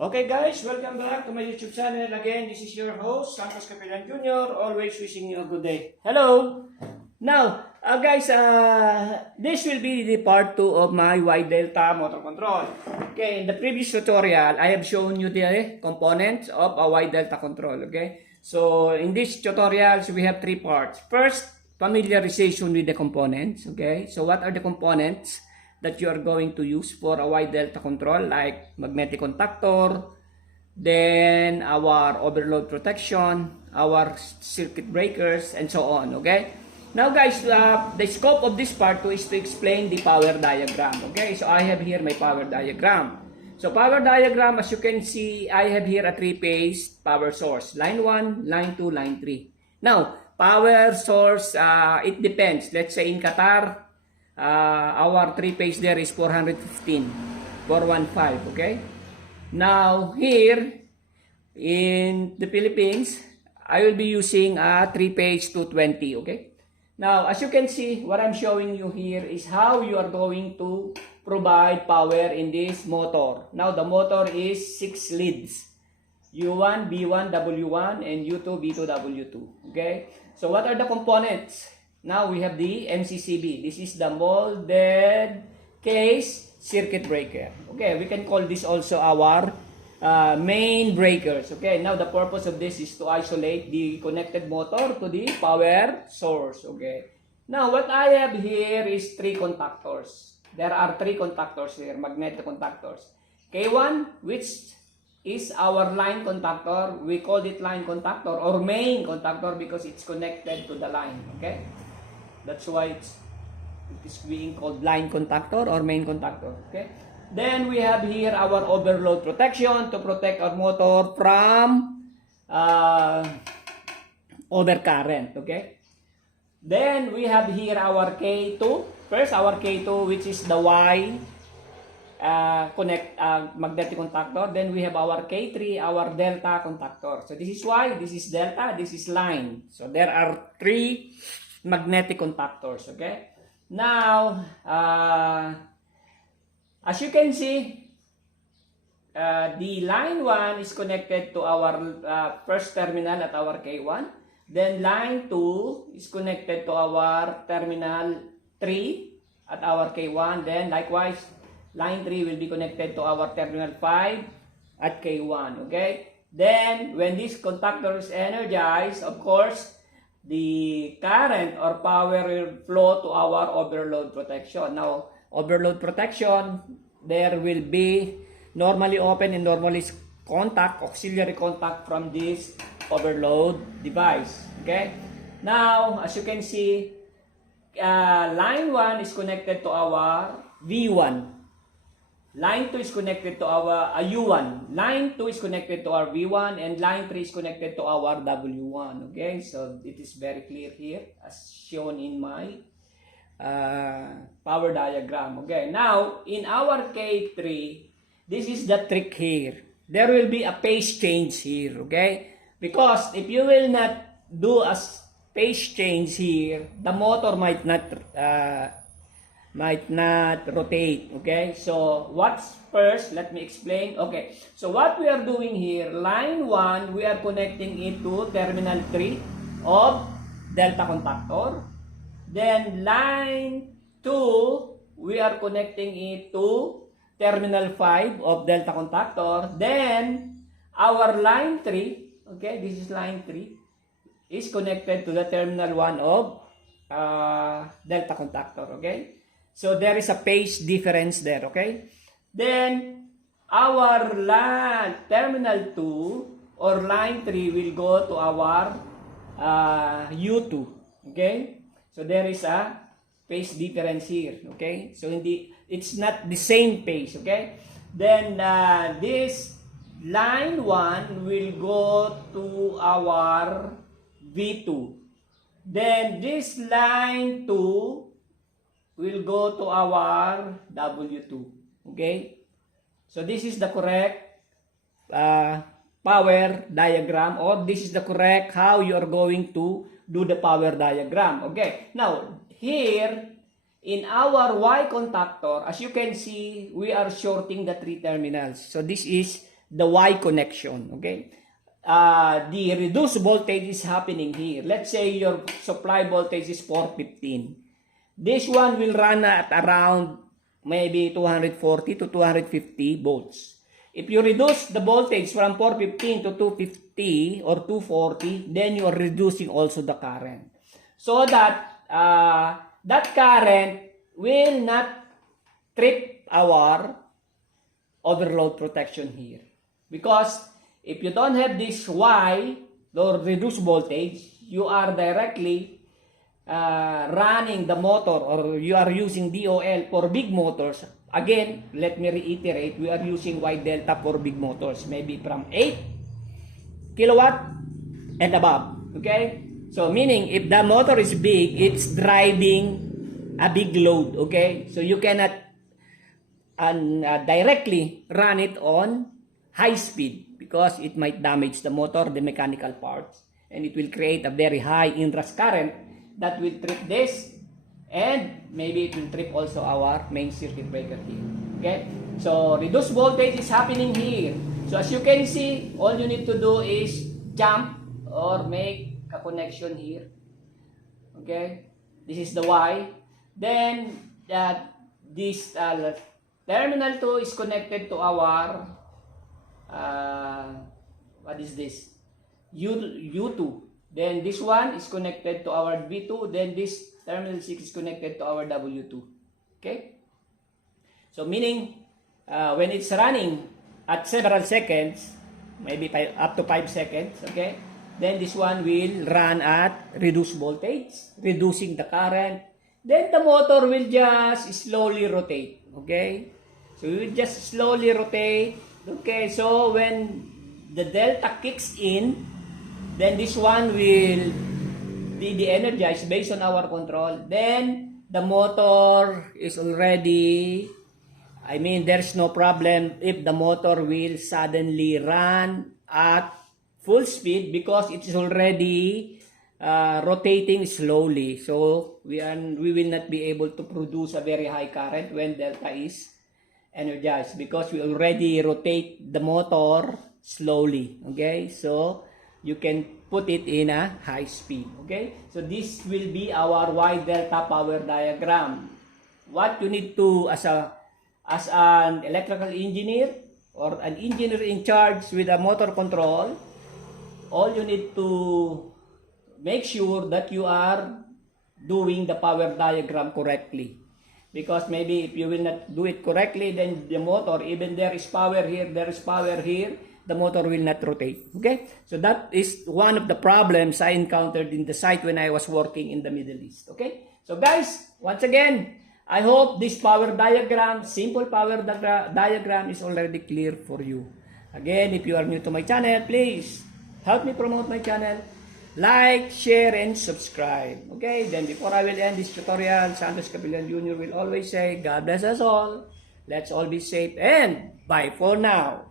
Okay guys, welcome back to my YouTube channel. Again, this is your host, Santos Capilan Jr. Always wishing you a good day. Hello! Now, guys, this will be the part 2 of my Y Delta motor control. Okay, in the previous tutorial, I have shown you the components of a Y Delta control. Okay, so in this tutorial, we have 3 parts. First, familiarization with the components. Okay, so what are the components that you are going to use for a Y Delta control, like magnetic contactor, then our overload protection, our circuit breakers, and so on. Okay, now guys, the scope of this part 2 is to explain the power diagram. Okay, so I have here my power diagram. So power diagram, as you can see, I have here a 3-phase power source, line 1, line 2, line 3. Now, power source, it depends. Let's say in Qatar, our 3-phase there is 415, okay? Now, here in the Philippines, I will be using a 3-phase 220, okay? Now, as you can see, what I'm showing you here is how you are going to provide power in this motor. Now, the motor is 6 leads. U1, B1, W1, and U2, B2, W2, okay? So, what are the components? Now we have the MCCB. This is the molded case circuit breaker. Okay, we can call this also our main breakers. Okay, now the purpose of this is to isolate the connected motor to the power source. Okay, now what I have here is 3 contactors. There are 3 contactors here, magnetic contactors. K1, which is our line contactor. We call it line contactor or main contactor because it's connected to the line. Okay. That's why it is being called line contactor or main contactor. Okay. Then we have here our overload protection to protect our motor from overcurrent. Okay. Then we have here our K2. First, our K2, which is the Y magnetic contactor. Then we have our K3, our delta contactor. So this is Y, this is delta, this is line. So there are 3 magnetic contactors. Okay, now as you can see, the line 1 is connected to our first terminal at our K1, then line 2 is connected to our terminal 3 at our K1, then likewise line 3 will be connected to our terminal 5 at K1. Okay, then when this contactor is energized, of course the current or power will flow to our overload protection. Now, overload protection, there will be normally open and normally contact, auxiliary contact from this overload device. Okay? Now, as you can see, line 1 is connected to our V1. Line 2 is connected to our U1. Line 2 is connected to our V1 and line 3 is connected to our W1. Okay, so it is very clear here as shown in my power diagram. Okay, now in our K3, this is the trick here. There will be a phase change here. Okay, because if you will not do a phase change here, the motor might not rotate. Okay, so what's first, let me explain. Okay, so what we are doing here, line 1, we are connecting it to terminal 3 of delta contactor. Then line 2, we are connecting it to terminal 5 of delta contactor. Then our line 3, okay, this is line 3, is connected to the terminal 1 of delta contactor. Okay, so there is a phase difference there. Okay, then our terminal 2 or line 3 will go to our U2. Okay, so there is a phase difference here. Okay, so it's not the same phase. Okay, then this line 1 will go to our V2. Then this line 2 will go to our W2. Okay? So this is the correct power diagram, or this is the correct how you are going to do the power diagram. Okay? Now, here in our Y contactor, as you can see, we are shorting the 3 terminals. So this is the Y connection, okay? The reduced voltage is happening here. Let's say your supply voltage is 415. This one will run at around maybe 240 to 250 volts. If you reduce the voltage from 415 to 250 or 240, then you are reducing also the current. So that that current will not trip our overload protection here. Because if you don't have this Y, or reduced voltage, you are directly running the motor, or you are using DOL for big motors. Again, let me reiterate, we are using Y delta for big motors, maybe from 8 kilowatt and above. Okay? So meaning if the motor is big, it's driving a big load. Okay? So you cannot directly run it on high speed because it might damage the motor, the mechanical parts, and it will create a very high inrush current that will trip this, and maybe it will trip also our main circuit breaker here. Okay, so reduced voltage is happening here. So as you can see, all you need to do is jump or make a connection here. Okay, this is the Y. Then this terminal 2 is connected to our what is this? U2. Then this one is connected to our V2. Then this terminal 6 is connected to our W2. Okay? So meaning, when it's running at several seconds, maybe up to 5 seconds, okay? Then this one will run at reduced voltage, reducing the current. Then the motor will just slowly rotate, okay? So we will just slowly rotate. Okay, so when the delta kicks in, then this one will be de-energized based on our control. Then the motor is already, there's no problem if the motor will suddenly run at full speed because it is already rotating slowly. So we will not be able to produce a very high current when delta is energized because we already rotate the motor slowly. Okay, so you can put it in a high speed. Okay, so this will be our Y delta power diagram. What you need to, as an electrical engineer or an engineer in charge with a motor control, all you need to make sure that you are doing the power diagram correctly. Because maybe if you will not do it correctly, then the motor, even there is power here, the motor will not rotate. Okay? So that is one of the problems I encountered in the site when I was working in the Middle East. Okay? So guys, once again, I hope this power diagram, simple power diagram is already clear for you. Again, if you are new to my channel, please help me promote my channel. Like, share, and subscribe. Okay, then before I will end this tutorial, Santos Capillan Jr. will always say, God bless us all. Let's all be safe and bye for now.